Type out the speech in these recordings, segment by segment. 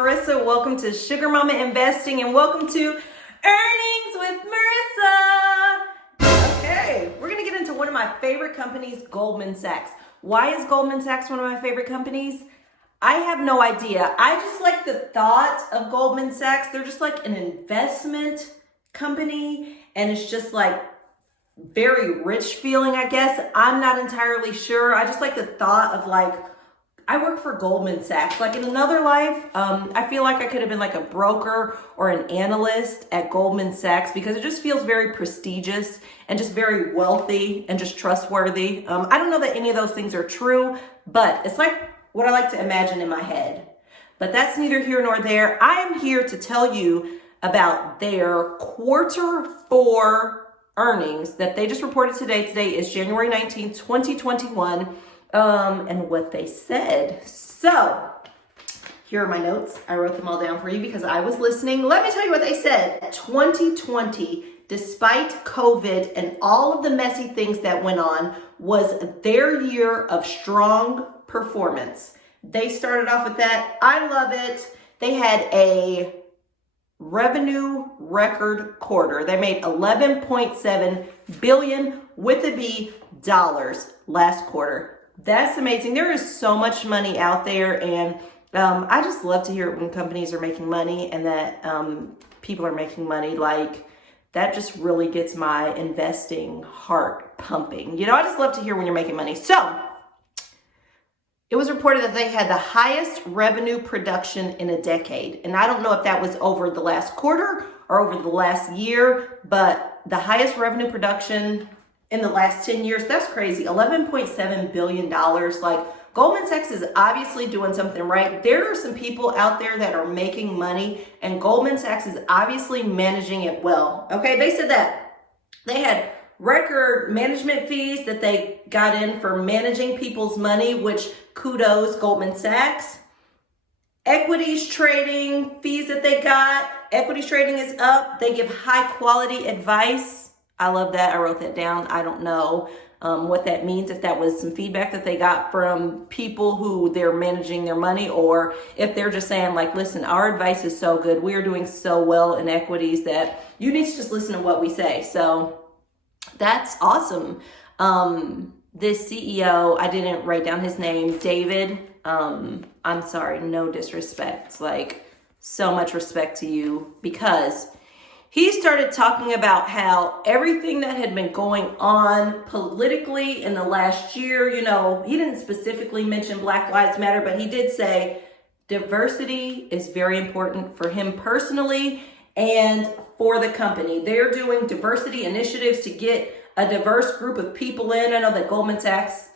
Marissa. Welcome to Sugar Mama Investing and welcome to Earnings with Marissa. Okay, we're going to get into one of my favorite companies, Goldman Sachs. Why is Goldman Sachs one of my favorite companies? I have no idea. I just like the thought of Goldman Sachs. They're just like an investment company and it's just like very rich feeling, I guess. I'm not entirely sure. I just like the thought of like, I work for Goldman Sachs. Like in another life, I feel like I could have been like a broker or an analyst at Goldman Sachs because it just feels very prestigious and just very wealthy and just trustworthy. I don't know that any of those things are true, but it's like what I like to imagine in my head. But that's neither here nor there. I am here to tell you about their Q4 earnings that they just reported today. Today is January 19th, 2021. And what they said. So here are my notes. I wrote them all down for you because I was listening. Let me tell you what they said. 2020, despite COVID and all of the messy things that went on, was their year of strong performance. They started off with that. I love it. They had a revenue record quarter. They made 11.7 billion with a B dollars last quarter. That's amazing. There is so much money out there, and I just love to hear it when companies are making money and that people are making money. Like, that just really gets my investing heart pumping. You know, I just love to hear when you're making money. So, it was reported that they had the highest revenue production in a decade. And I don't know if that was over the last quarter or over the last year, but the highest revenue production in the last 10 years, that's crazy. $11.7 billion. Like, Goldman Sachs is obviously doing something right. There are some people out there that are making money, and Goldman Sachs is obviously managing it well. Okay, they said that they had record management fees that they got in for managing people's money, which kudos, Goldman Sachs. Equities trading fees that they got. Equities trading is up. They give high quality advice. I love that. I wrote that down. I don't know what that means, if that was some feedback that they got from people who they're managing their money, or if they're just saying like, listen, our advice is so good. We are doing so well in equities that you need to just listen to what we say. So that's awesome. This CEO, I didn't write down his name, David. I'm sorry, no disrespect. Like, so much respect to you, because he started talking about how everything that had been going on politically in the last year, you know, he didn't specifically mention Black Lives Matter, but he did say diversity is very important for him personally and for the company. They're doing diversity initiatives to get a diverse group of people in. I know that Goldman Sachs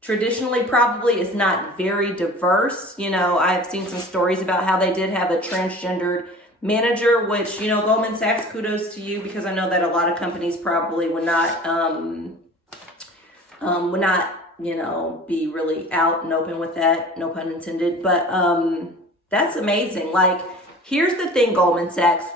traditionally probably is not very diverse. You know, I've seen some stories about how they did have a transgendered manager, which, you know, Goldman Sachs, kudos to you, because I know that a lot of companies probably would not, you know, be really out and open with that, no pun intended, but that's amazing. Like, here's the thing, Goldman Sachs,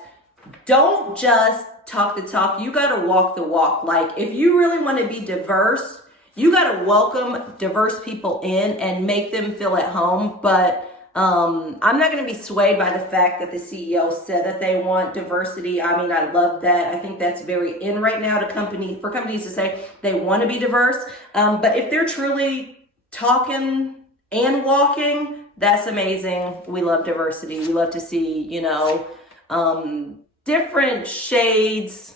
don't just talk the talk, you gotta walk the walk. Like, if you really want to be diverse, you gotta welcome diverse people in and make them feel at home, but I'm not going to be swayed by the fact that the CEO said that they want diversity. I mean, I love that. I think that's very in right now for companies to say they want to be diverse. But if they're truly talking and walking, that's amazing. We love diversity. We love to see, you know, different shades,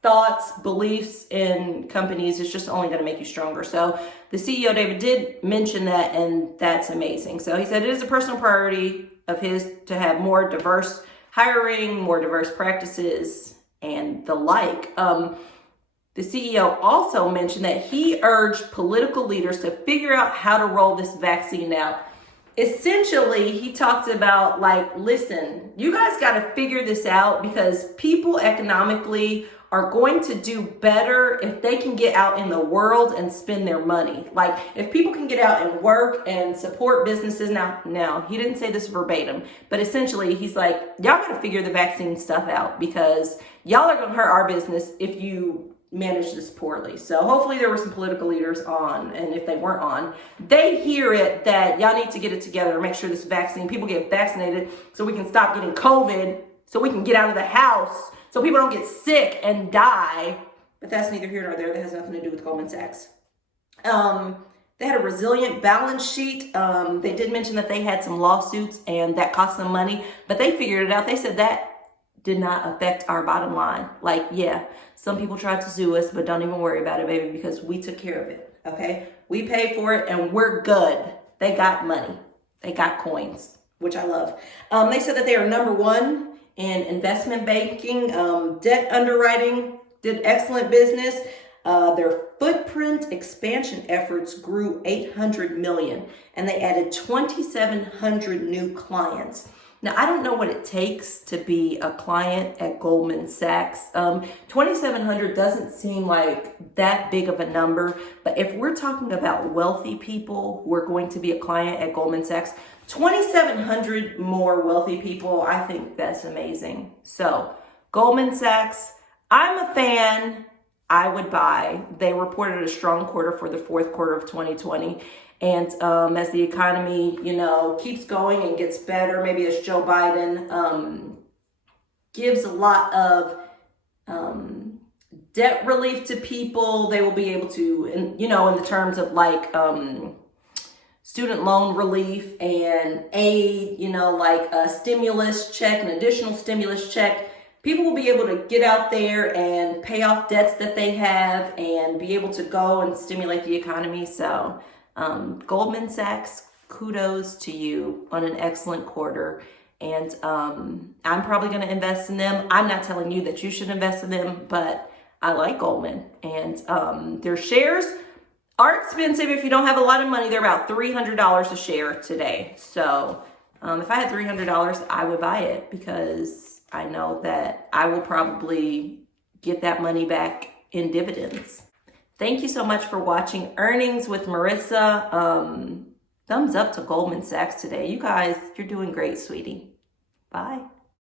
thoughts, beliefs in companies. Is just only going to make you stronger. So the CEO, David, did mention that, and that's amazing. So he said it is a personal priority of his to have more diverse hiring, more diverse practices, and the like. The CEO also mentioned that he urged political leaders to figure out how to roll this vaccine out. Essentially, he talks about like, listen, you guys got to figure this out because people economically are going to do better if they can get out in the world and spend their money. Like, if people can get out and work and support businesses. Now, he didn't say this verbatim, but essentially he's like, y'all got to figure the vaccine stuff out because y'all are going to hurt our business if you managed this poorly. So hopefully there were some political leaders on, and if they weren't on, they hear it that y'all need to get it together and make sure this vaccine, people get vaccinated so we can stop getting COVID, so we can get out of the house, so people don't get sick and die. But that's neither here nor there. That has nothing to do with Goldman Sachs. They had a resilient balance sheet. They did mention that they had some lawsuits and that cost them money, but they figured it out. They said that did not affect our bottom line. Like, yeah, some people tried to sue us, but don't even worry about it, baby, because we took care of it, okay? We paid for it and we're good. They got money. They got coins, which I love. They said that they are number one in investment banking, debt underwriting, did excellent business. Their footprint expansion efforts grew 800 million and they added 2,700 new clients. Now, I don't know what it takes to be a client at Goldman Sachs. 2,700 doesn't seem like that big of a number, but if we're talking about wealthy people who are going to be a client at Goldman Sachs, 2,700 more wealthy people, I think that's amazing. So, Goldman Sachs, I'm a fan. I would buy. They reported a strong quarter for the fourth quarter of 2020. And as the economy, keeps going and gets better, maybe as Joe Biden gives a lot of debt relief to people, they will be able to, in the terms of like student loan relief and aid, like a stimulus check, an additional stimulus check. People will be able to get out there and pay off debts that they have and be able to go and stimulate the economy. So Goldman Sachs, kudos to you on an excellent quarter. And I'm probably going to invest in them. I'm not telling you that you should invest in them, but I like Goldman. And their shares are expensive. If you don't have a lot of money, they're about $300 a share today. So if I had $300, I would buy it because I know that I will probably get that money back in dividends. Thank you so much for watching Earnings with Marissa. Thumbs up to Goldman Sachs today. You guys, you're doing great, sweetie. Bye.